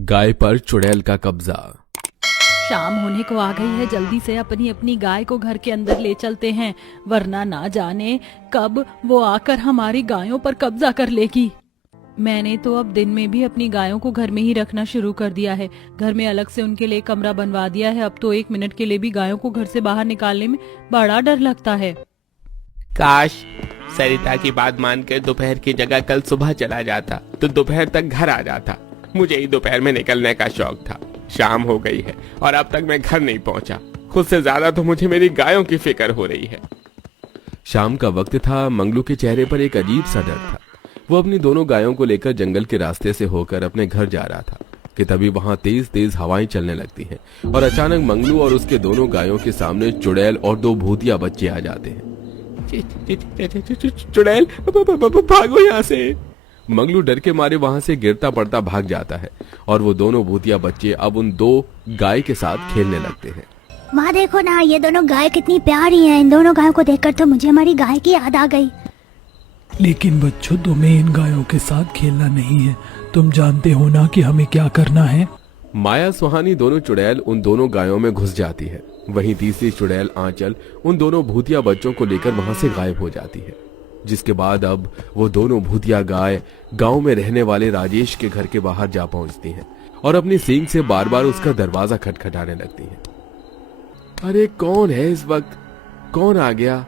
गाय पर चुड़ैल का कब्जा। शाम होने को आ गई है, जल्दी से अपनी अपनी गाय को घर के अंदर ले चलते हैं, वरना ना जाने कब वो आकर हमारी गायों पर कब्जा कर लेगी। मैंने तो अब दिन में भी अपनी गायों को घर में ही रखना शुरू कर दिया है। घर में अलग से उनके लिए कमरा बनवा दिया है। अब तो 1 मिनट के लिए भी गायों को घर से बाहर निकालने में बड़ा डर लगता है। काश सरिता की बात मानकर दोपहर की जगह कल सुबह चला जाता तो दोपहर तक घर आ जाता। मुझे ही दोपहर में निकलने का शौक था। शाम हो गई है और अब तक मैं घर नहीं पहुंचा। खुद से ज्यादा तो मुझे मेरी गायों की फिक्र हो रही है। शाम का वक्त था। मंगलू के चेहरे पर एक अजीब सा डर था। वो अपनी दोनों गायों को लेकर जंगल के रास्ते से होकर अपने घर जा रहा था कि तभी वहां तेज तेज हवाएं चलने लगती हैं और अचानक मंगलू और उसके दोनों गायों के सामने चुड़ैल और 2 भूतिया बच्चे आ जाते हैं। चुड़ैल भागो यहाँ से। मंगलू डर के मारे वहां से गिरता पड़ता भाग जाता है और वो दोनों भूतिया बच्चे अब उन 2 गाय के साथ खेलने लगते हैं। माँ देखो ना, ये दोनों गाय कितनी प्यारी हैं। इन दोनों गायों को देखकर तो मुझे हमारी गाय की याद आ गई। लेकिन बच्चों, तुम्हें इन गायों के साथ खेलना नहीं है। तुम जानते हो ना कि हमें क्या करना है। माया सुहानी दोनों चुड़ैल उन दोनों गायों में घुस जाती है। वहीं तीसरी चुड़ैल आंचल उन दोनों भूतिया बच्चों को लेकर वहां से गायब हो जाती है। जिसके बाद अब वो दोनों भूतिया गाय गांव में रहने वाले राजेश के घर के बाहर जा पहुंचती हैं और अपनी सींग से बार बार उसका दरवाजा खटखटाने लगती हैं। अरे कौन है इस वक्त? कौन आ गया?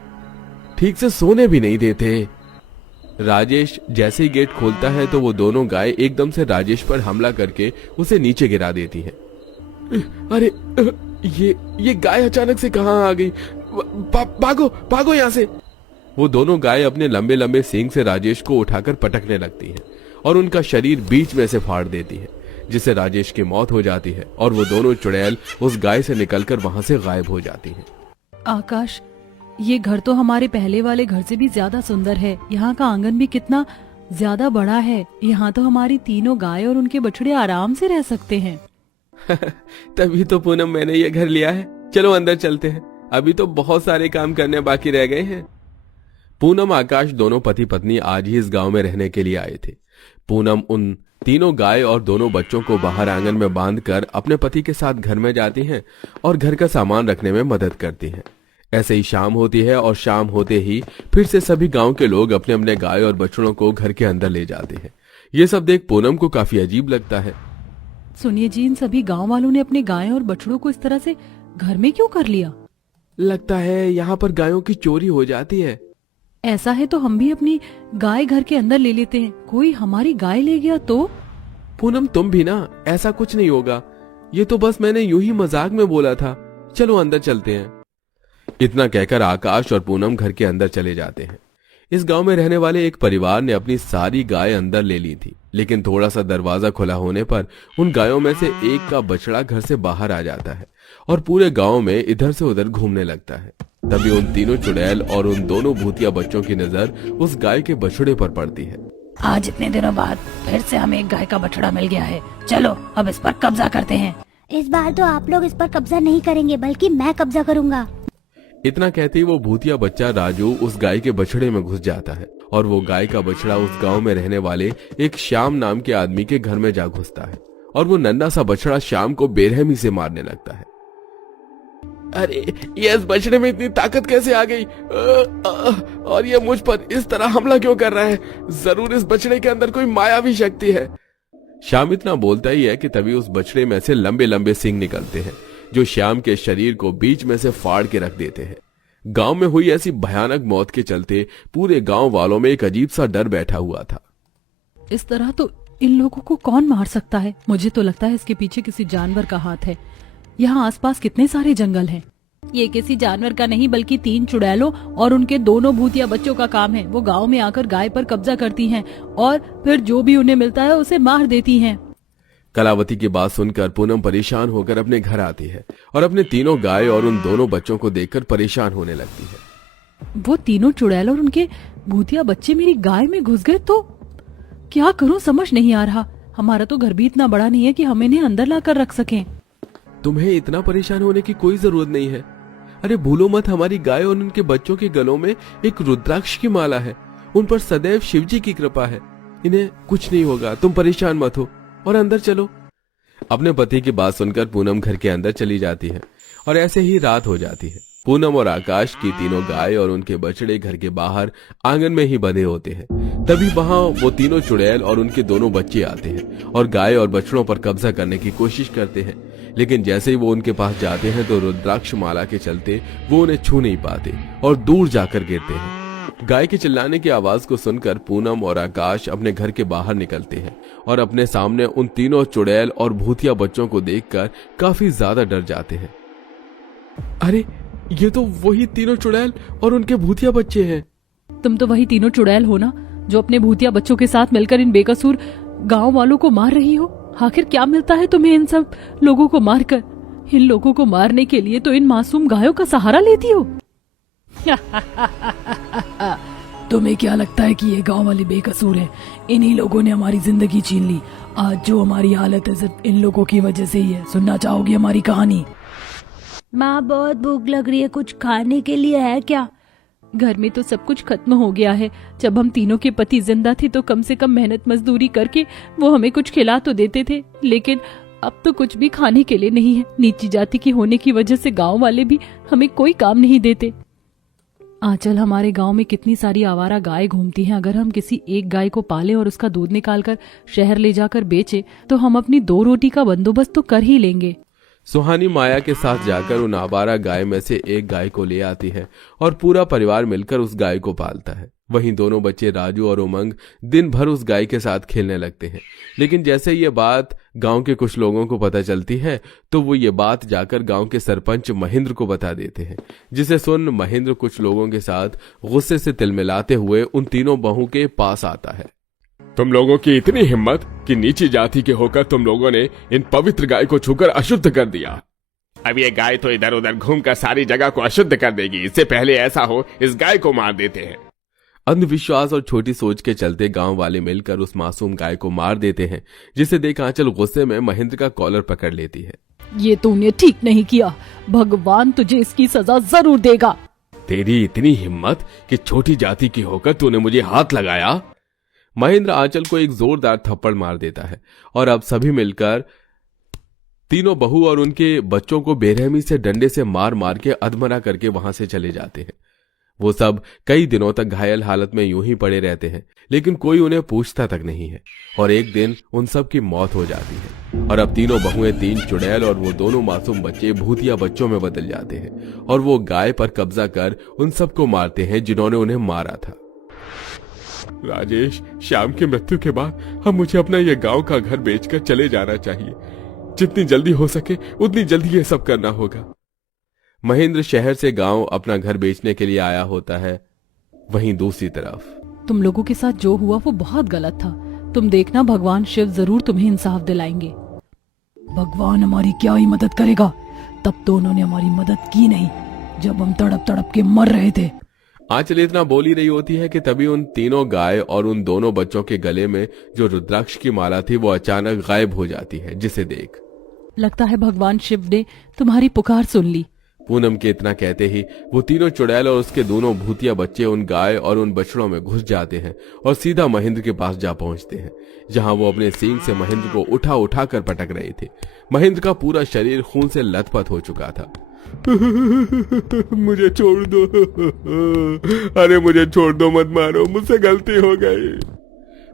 ठीक से सोने भी नहीं देते। राजेश जैसे ही गेट खोलता है तो वो दोनों गाय एकदम से राजेश पर हमला करके उसे नीचे गिरा देती हैं। अरे ये गाय अचानक से कहां आ गई? भागो भागो यहां से। वो दोनों गाय अपने लंबे लंबे सींग से राजेश को उठाकर पटकने लगती हैं और उनका शरीर बीच में से फाड़ देती है, जिससे राजेश की मौत हो जाती है और वो दोनों चुड़ैल उस गाय से निकलकर वहां से गायब हो जाती हैं। आकाश, ये घर तो हमारे पहले वाले घर से भी ज्यादा सुंदर है। यहाँ का आंगन भी कितना ज्यादा बड़ा है। यहाँ तो हमारी तीनों गाय और उनके बछड़े आराम से रह सकते हैं। तभी तो पूनम मैंने ये घर लिया है। चलो अंदर चलते हैं, अभी तो बहुत सारे काम करने बाकी रह गए हैं। पूनम आकाश दोनों पति पत्नी आज ही इस गांव में रहने के लिए आए थे। पूनम उन तीनों गाय और दोनों बच्चों को बाहर आंगन में बांधकर अपने पति के साथ घर में जाती हैं और घर का सामान रखने में मदद करती हैं। ऐसे ही शाम होती है और शाम होते ही फिर से सभी गांव के लोग अपने अपने गाय और बछड़ों को घर के अंदर ले जाते हैं। ये सब देख पूनम को काफी अजीब लगता है। सुनिए जी, इन सभी गांव वालों ने अपने गाय और बछड़ों को इस तरह से घर में क्यों कर लिया? लगता है यहाँ पर गायों की चोरी हो जाती है। ऐसा है तो हम भी अपनी गाय घर के अंदर ले लेते हैं। कोई हमारी गाय ले गया तो? पूनम तुम भी ना, ऐसा कुछ नहीं होगा। ये तो बस मैंने यूं ही मजाक में बोला था। चलो अंदर चलते हैं। इतना कहकर आकाश और पूनम घर के अंदर चले जाते हैं। इस गांव में रहने वाले एक परिवार ने अपनी सारी गाय अंदर ले ली थी, लेकिन थोड़ा सा दरवाजा खुला होने पर उन गायों में से एक का बछड़ा घर से बाहर आ जाता है और पूरे गांव में इधर से उधर घूमने लगता है। तभी उन तीनों चुड़ैल और उन दोनों भूतिया बच्चों की नजर उस गाय के बछड़े पर पड़ती है। आज इतने दिनों बाद फिर से हमें एक गाय का बछड़ा मिल गया है। चलो अब इस पर कब्जा करते हैं। इस बार तो आप लोग इस पर कब्जा नहीं करेंगे, बल्कि मैं कब्जा करूंगा। इतना कहते ही वो भूतिया बच्चा राजू उस गाय के बछड़े में घुस जाता है और वो गाय का बछड़ा उस गांव में रहने वाले एक श्याम नाम के आदमी के घर में जा घुसता है और वो नन्हा सा बछड़ा श्याम को बेरहमी से मारने लगता है। अरे ये इस बछड़े में इतनी ताकत कैसे आ गई? और ये मुझ पर इस तरह हमला क्यों कर रहा है? जरूर इस बछड़े के अंदर कोई मायावी शक्ति है। श्याम इतना बोलता ही है कि तभी उस बछड़े में से लंबे लंबे सींग निकलते हैं जो श्याम के शरीर को बीच में से फाड़ के रख देते हैं। गांव में हुई ऐसी भयानक मौत के चलते पूरे गांव वालों में एक अजीब सा डर बैठा हुआ था। इस तरह तो इन लोगों को कौन मार सकता है? मुझे तो लगता है इसके पीछे किसी जानवर का हाथ है। यहाँ आसपास कितने सारे जंगल हैं। ये किसी जानवर का नहीं बल्कि 3 चुड़ैलों और उनके दोनों भूतिया बच्चों का काम है। वो गांव में आकर गाय पर कब्जा करती हैं और फिर जो भी उन्हें मिलता है उसे मार देती हैं। कलावती की बात सुनकर पूनम परेशान होकर अपने घर आती है और अपने तीनों गाय और उन दोनों बच्चों को देखकर परेशान होने लगती है। वो तीनों चुड़ैल और उनके भूतिया बच्चे मेरी गाय में घुस गए तो क्या करूं समझ नहीं आ रहा। हमारा तो घर भी इतना बड़ा नहीं है कि हम इन्हें अंदर लाकर रख सकें। तुम्हें इतना परेशान होने की कोई जरूरत नहीं है। अरे भूलो मत, हमारी गाय और उनके बच्चों के गलों में एक रुद्राक्ष की माला है। उन पर सदैव शिवजी की कृपा है। इन्हें कुछ नहीं होगा, तुम परेशान मत हो और अंदर चलो। अपने पति की बात सुनकर पूनम घर के अंदर चली जाती है और ऐसे ही रात हो जाती है। पूनम और आकाश की तीनों गाय और उनके बछड़े घर के बाहर आंगन में ही बंधे होते हैं। तभी वहां वो तीनों चुड़ैल और उनके दोनों बच्चे आते हैं और गाय और बछड़ों पर कब्जा करने की कोशिश करते हैं। लेकिन जैसे ही वो उनके पास जाते हैं तो रुद्राक्ष माला के चलते वो उन्हें छू नहीं पाते और दूर जाकर गिरते हैं। गाय के चिल्लाने की आवाज को सुनकर पूनम और आकाश अपने घर के बाहर निकलते हैं और अपने सामने उन तीनों चुड़ैल और भूतिया बच्चों को देखकर काफी ज्यादा डर जाते हैं। अरे ये तो वही तीनों चुड़ैल और उनके भूतिया बच्चे हैं। तुम तो वही तीनों चुड़ैल हो ना जो अपने भूतिया बच्चों के साथ मिलकर इन बेकसूर गांव वालों को मार रही हो। आखिर क्या मिलता है तुम्हें इन सब लोगों को मारकर? इन लोगों को मारने के लिए तो इन मासूम गायों का सहारा लेती हो। तुम्हें क्या लगता है कि ये गांव वाले बेकसूर हैं? इन्हीं लोगों ने हमारी जिंदगी छीन ली। आज जो हमारी हालत है सिर्फ इन लोगों की वजह से ही है। सुनना चाहोगी हमारी कहानी? माँ बहुत भूख लग रही है, कुछ खाने के लिए है क्या? घर में तो सब कुछ खत्म हो गया है। जब हम तीनों के पति जिंदा थे तो कम से कम मेहनत मजदूरी करके वो हमें कुछ खिला तो देते थे, लेकिन अब तो कुछ भी खाने के लिए नहीं है। नीची जाति की होने की वजह से गांव वाले भी हमें कोई काम नहीं देते। आंचल, हमारे गांव में कितनी सारी आवारा गाय घूमती हैं। अगर हम किसी एक गाय को पालें और उसका दूध निकालकर शहर ले जाकर बेचें तो हम अपनी 2 रोटी का बंदोबस्त तो कर ही लेंगे। सुहानी माया के साथ जाकर उन आवारा गाय में से एक गाय को ले आती है और पूरा परिवार मिलकर उस गाय को पालता है। वहीं दोनों बच्चे राजू और उमंग दिन भर उस गाय के साथ खेलने लगते हैं। लेकिन जैसे ये बात गांव के कुछ लोगों को पता चलती है तो वो ये बात जाकर गांव के सरपंच महेंद्र को बता देते हैं, जिसे सुन महेंद्र कुछ लोगों के साथ गुस्से से तिलमिलाते हुए उन तीनों बहू के पास आता है। तुम लोगों की इतनी हिम्मत कि नीची जाति के होकर तुम लोगों ने इन पवित्र गाय को छूकर अशुद्ध कर दिया। अब ये गाय तो इधर उधर घूमकर सारी जगह को अशुद्ध कर देगी। इससे पहले ऐसा हो इस गाय को मार देते हैं। अंधविश्वास और छोटी सोच के चलते गांव वाले मिलकर उस मासूम गाय को मार देते हैं, जिसे देख आंचल गुस्से में महेंद्र का कॉलर पकड़ लेती है। ये तूने ठीक नहीं किया, भगवान तुझे इसकी सजा जरूर देगा। तेरी इतनी हिम्मत कि छोटी जाति की होकर तूने मुझे हाथ लगाया। महेंद्र आंचल को एक जोरदार थप्पड़ मार देता है और अब सभी मिलकर तीनों बहू और उनके बच्चों को बेरहमी से डंडे से मार मार के अधमरा करके वहां से चले जाते हैं। वो सब कई दिनों तक घायल हालत में यूं ही पड़े रहते हैं, लेकिन कोई उन्हें पूछता तक नहीं है। और एक दिन उन सब की मौत हो जाती है और अब तीनों बहुएं 3 चुड़ैल और वो दोनों मासूम बच्चे भूतिया बच्चों में बदल जाते हैं और वो गाय पर कब्जा कर उन सबको मारते हैं जिन्होंने उन्हें मारा था। राजेश, श्याम की मृत्यु के बाद हम मुझे अपना ये गांव का घर बेचकर चले जाना चाहिए। जितनी जल्दी हो सके उतनी जल्दी ये सब करना होगा। महेंद्र शहर से गांव अपना घर बेचने के लिए आया होता है। वहीं दूसरी तरफ तुम लोगों के साथ जो हुआ वो बहुत गलत था। तुम देखना, भगवान शिव जरूर तुम्हें इंसाफ दिलाएंगे। भगवान हमारी क्या ही मदद करेगा? तब तो उन्होंने हमारी मदद की नहीं जब हम तड़प तड़प के मर रहे थे। आंचल इतना बोल ही रही होती है कि तभी उन तीनों गाय और उन दोनों बच्चों के गले में जो रुद्राक्ष की माला थी वो अचानक गायब हो जाती है, जिसे देख लगता है भगवान शिव ने तुम्हारी पुकार सुन ली। पूनम के इतना कहते ही वो तीनों चुड़ैल और उसके दोनों भूतिया बच्चे उन गाय और उन बछड़ों में घुस जाते हैं और सीधा महेंद्र के पास जा पहुंचते हैं, जहां वो अपने सींग से महेंद्र को उठा उठा कर पटक रहे थे। महेंद्र का पूरा शरीर खून से लथपथ हो चुका था। मुझे छोड़ दो, अरे मुझे छोड़ दो, मत मारो, मुझसे गलती हो गई।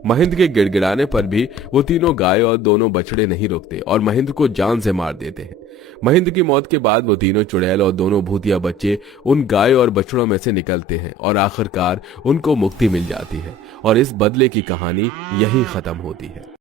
महेंद्र के गिड़गिड़ाने पर भी वो तीनों गाय और दोनों बछड़े नहीं रुकते और महेंद्र को जान से मार देते हैं। महेंद्र की मौत के बाद वो तीनों चुड़ैल और दोनों भूतिया बच्चे उन गाय और बछड़ों में से निकलते हैं और आखिरकार उनको मुक्ति मिल जाती है और इस बदले की कहानी यहीं खत्म होती है।